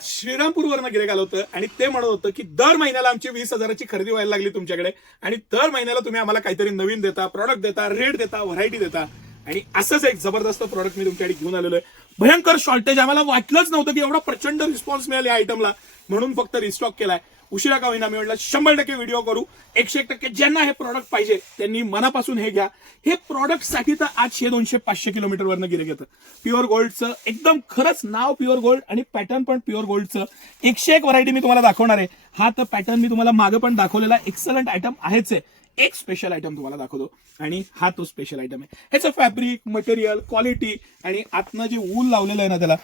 आज श्रीरामपूरवरनं गिऱ्हाईक आलं होतं आणि ते म्हणत होतं की दर महिन्याला आमची 20,000ची खरेदी व्हायला लागली तुमच्याकडे आणि दर महिन्याला तुम्ही आम्हाला काहीतरी नवीन देता, प्रॉडक्ट देता, रेट देता, व्हरायटी देता आणि असंच एक जबरदस्त प्रॉडक्ट मी तुमच्याकडे घेऊन आलेलो आहे. भयंकर शॉर्टेज, आम्हाला वाटलंच नव्हतं की एवढा प्रचंड रिस्पॉन्स मिळाला या आयटमला, म्हणून फक्त रिस्टॉक केलाय. उशिरा का होईना मी म्हटलं 100% व्हिडिओ करू. 101% ज्यांना हे प्रॉडक्ट पाहिजे त्यांनी मनापासून हे घ्या. हे प्रॉडक्ट साठी तर आज 100-200-500 किलोमीटरवरनं गिऱ्हाईक येतं. प्युअर गोल्डचं एकदम खरंच नाव प्युअर गोल्ड आणि पॅटर्न पण प्युअर गोल्डचं 101 व्हरायटी मी तुम्हाला दाखवणार आहे. हा तर पॅटर्न मी तुम्हाला मागे पण दाखवलेला एक्सलंट आयटम आहेच आहे. एक स्पेशल आयटम तुम्हाला दाखवतो आणि हा तो स्पेशल आयटम आहे. ह्याचं फॅब्रिक, मटेरियल, क्वालिटी आणि आतनं जे वूल लावलेलं आहे ना त्याला,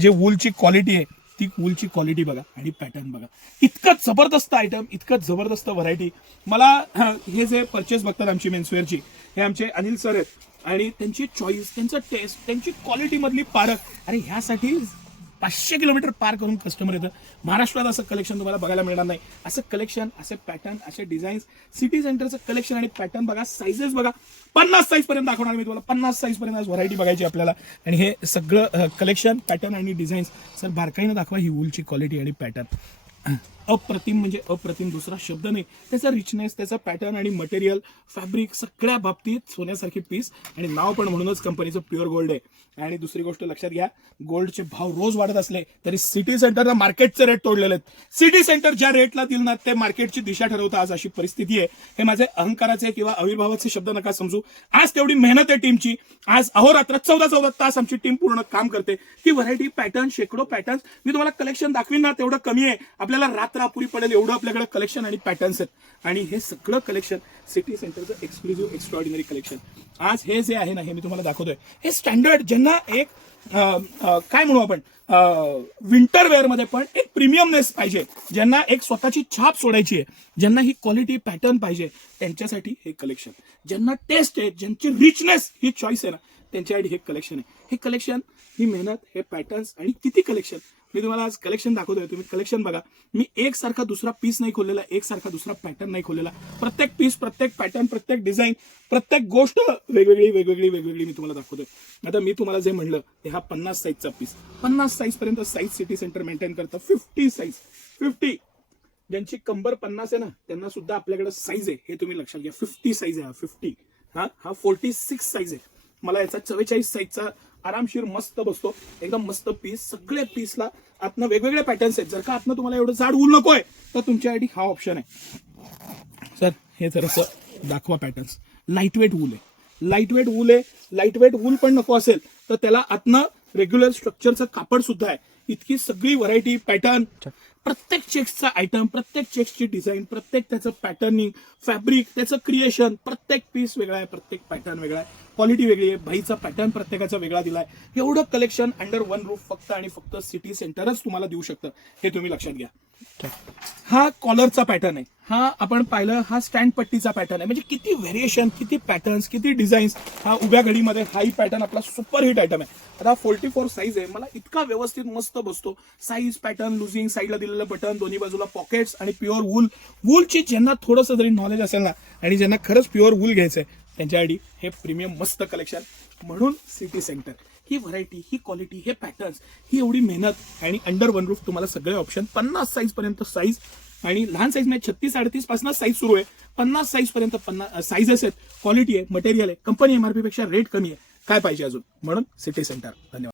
जे वूलची क्वालिटी आहे ती वूलची क्वालिटी बघा आणि पॅटर्न बघा. इतकं जबरदस्त आयटम, इतकं जबरदस्त व्हरायटी. मला हे जे परचेस बघतात आमची मेन्सवेअरची, हे आमचे अनिल सर आहेत आणि त्यांची चॉईस, त्यांचं टेस्ट, त्यांची क्वालिटी मधली पारख. अरे ह्यासाठी 500 किलोमीटर पार करून कस्टमर येतं. महाराष्ट्रात असं कलेक्शन तुम्हाला बघायला मिळणार नाही. असं कलेक्शन, असे पॅटर्न, असे डिझाईन्स, सिटी सेंटरचं कलेक्शन आणि पॅटर्न बघा. साईजेस बघा, 50 साईज पर्यंत दाखवणार मी तुम्हाला. 50 साईज पर्यंत आज व्हरायटी बघायची आपल्याला. आणि हे सगळं कलेक्शन, पॅटर्न आणि डिझाईन्स सर बारकाईनं दाखवा. ही वूलची क्वालिटी आणि पॅटर्न अप्रतिम, म्हणजे अप्रतिम, दुसरा शब्द नाही. त्याचा रिचनेस, त्याचा पॅटर्न आणि मटेरियल, फॅब्रिक सगळ्या बाबतीत सोन्यासारखी पीस आणि नाव पण म्हणूनच कंपनीचं प्युअर गोल्ड आहे. आणि दुसरी गोष्ट लक्षात घ्या, गोल्डचे भाव रोज वाढत असले तरी सिटी सेंटरला मार्केटचे रेट तोडलेले आहेत. सिटी सेंटर ज्या रेटला दिल ना ते मार्केटची दिशा ठरवतं. आज अशी परिस्थिती आहे. हे माझे अहंकाराचे किंवा आविर्भावाचे शब्द नका समजू. आज तेवढी मेहनत आहे टीमची. आज अहोरात्र 14-14 तास आमची टीम पूर्ण काम करते. ती व्हरायटी, पॅटर्न, शेकडो पॅटर्न्स मी तुम्हाला कलेक्शन दाखवीन ना तेवढं कमी आहे. आपल्याला रात्रापुरी पडेल एवढं आपल्याकडे कलेक्शन आणि पॅटर्न्स आहेत. आणि हे सगळं कलेक्शन सिटी सेंटरचं एक्सक्लुझिव्ह एक्स्ट्रॉर्डिनरी कलेक्शन. आज हे जे आहे ना, हे मी तुम्हाला दाखवतोय, हे स्टँडर्ड, ज्यांना एक काय म्हणू आपण, विंटर वेअर मध्ये पण एक प्रीमियमनेस पाहिजे, ज्यांना एक स्वतःची छाप सोडायची आहे, ज्यांना ही क्वालिटी, पॅटर्न पाहिजे, त्यांच्यासाठी हे कलेक्शन. ज्यांना टेस्ट आहे, ज्यांची रिचनेस, ही चॉईस आहे ना, त्यांच्यासाठी हे कलेक्शन आहे. हे कलेक्शन, ही मेहनत, हे पॅटर्न्स आणि किती कलेक्शन मी तुम्हाला आज कलेक्शन दाखवतोय. तुम्ही कलेक्शन बघा. मी एकसारखा दुसरा पीस नाही खोललेला, एकसारखा दुसरा पॅटर्न नाही खोललेला. प्रत्येक पीस, प्रत्येक पॅटर्न, प्रत्येक डिझाईन, प्रत्येक गोष्ट वेगवेगळी वेगवेगळी वेगवेगळी मी तुम्हाला दाखवतोय. आता मी तुम्हाला जे म्हणलं ते हा 50 साईजचा पीस, 50 साईज पर्यंत साईज सिटी सेंटर मेंटेन करतं. 50 साईज, 50 ज्यांची कंबर 50 आहे ना त्यांना सुद्धा आपल्याकडे साईज आहे, हे तुम्ही लक्षात घ्या. 50 साईज आहे. 50 हा 46 साईज आहे. मला याचा 44 साईजचा आरामशीर मस्त बसतो. एकदम मस्त पीस. सगळे पीसला आतनं वेगवेगळे पॅटर्न्स आहेत. जर का आतनं तुम्हाला एवढं जाड वूल नकोय तर तुमच्यासाठी हा ऑप्शन आहे. सर हे जरासं दाखवा पॅटर्न्स. लाईट वेट वूल आहे, लाईट वेट वूल आहे. लाईट वेट वूल पण नको असेल तर त्याला आतनं रेग्युलर स्ट्रक्चरचं कापड सुद्धा आहे. इतकी सगळी व्हरायटी, पॅटर्न, प्रत्येक चेक्सचा आयटम, प्रत्येक चेक्सची डिझाईन, प्रत्येक त्याचं पॅटर्निंग, फॅब्रिक, त्याचं क्रिएशन, प्रत्येक पीस वेगळा आहे, प्रत्येक पॅटर्न वेगळा आहे, क्वालिटी वेगळी आहे, भाईचा पॅटर्न प्रत्येकाचा वेगळा दिलाय. एवढं कलेक्शन अंडर वन रूफ फक्त आणि फक्त सिटी सेंटरच तुम्हाला देऊ शकतं, हे तुम्ही लक्षात घ्या. हा कॉलरचा पॅटर्न आहे. हा आपण पाहिलं, हा स्टँड पट्टीचा पॅटर्न आहे. म्हणजे किती व्हेरिएशन, किती पॅटर्न्स, किती डिझाईन्स. हा उभ्या घडीमध्ये हाही पॅटर्न आपला सुपर हिट आयटम आहे. आता 44 साईज आहे. मला इतका व्यवस्थित मस्त बसतो. साईज, पॅटर्न, लुझिंग, साईडला दिलेलं बटन, दोन्ही बाजूला पॉकेट्स आणि प्युअर वूल. वूलची ज्यांना थोडंसं जरी नॉलेज असेल ना आणि ज्यांना खरंच प्युअर वूल घ्यायचंय त्यांच्यासाठी हे प्रीमियम मस्त कलेक्शन. म्हणून सिटी सेंटर, ही व्हरायटी, ही क्वालिटी, हे पॅटर्न्स, ही एवढी मेहनत आणि अंडर वन रूफ तुम्हाला सगळे ऑप्शन. 50 साईज पर्यंत साईज आणि लहान साईज मध्ये 36-38 पासून साईज सुरू आहे. 50 साईज पर्यंत 50 साईजेस आहेत. क्वालिटी आहे, मटेरियल आहे, कंपनी MRP पेक्षा रेट कमी आहे. काय पाहिजे अजून? म्हणून सिटी सेंटर. धन्यवाद.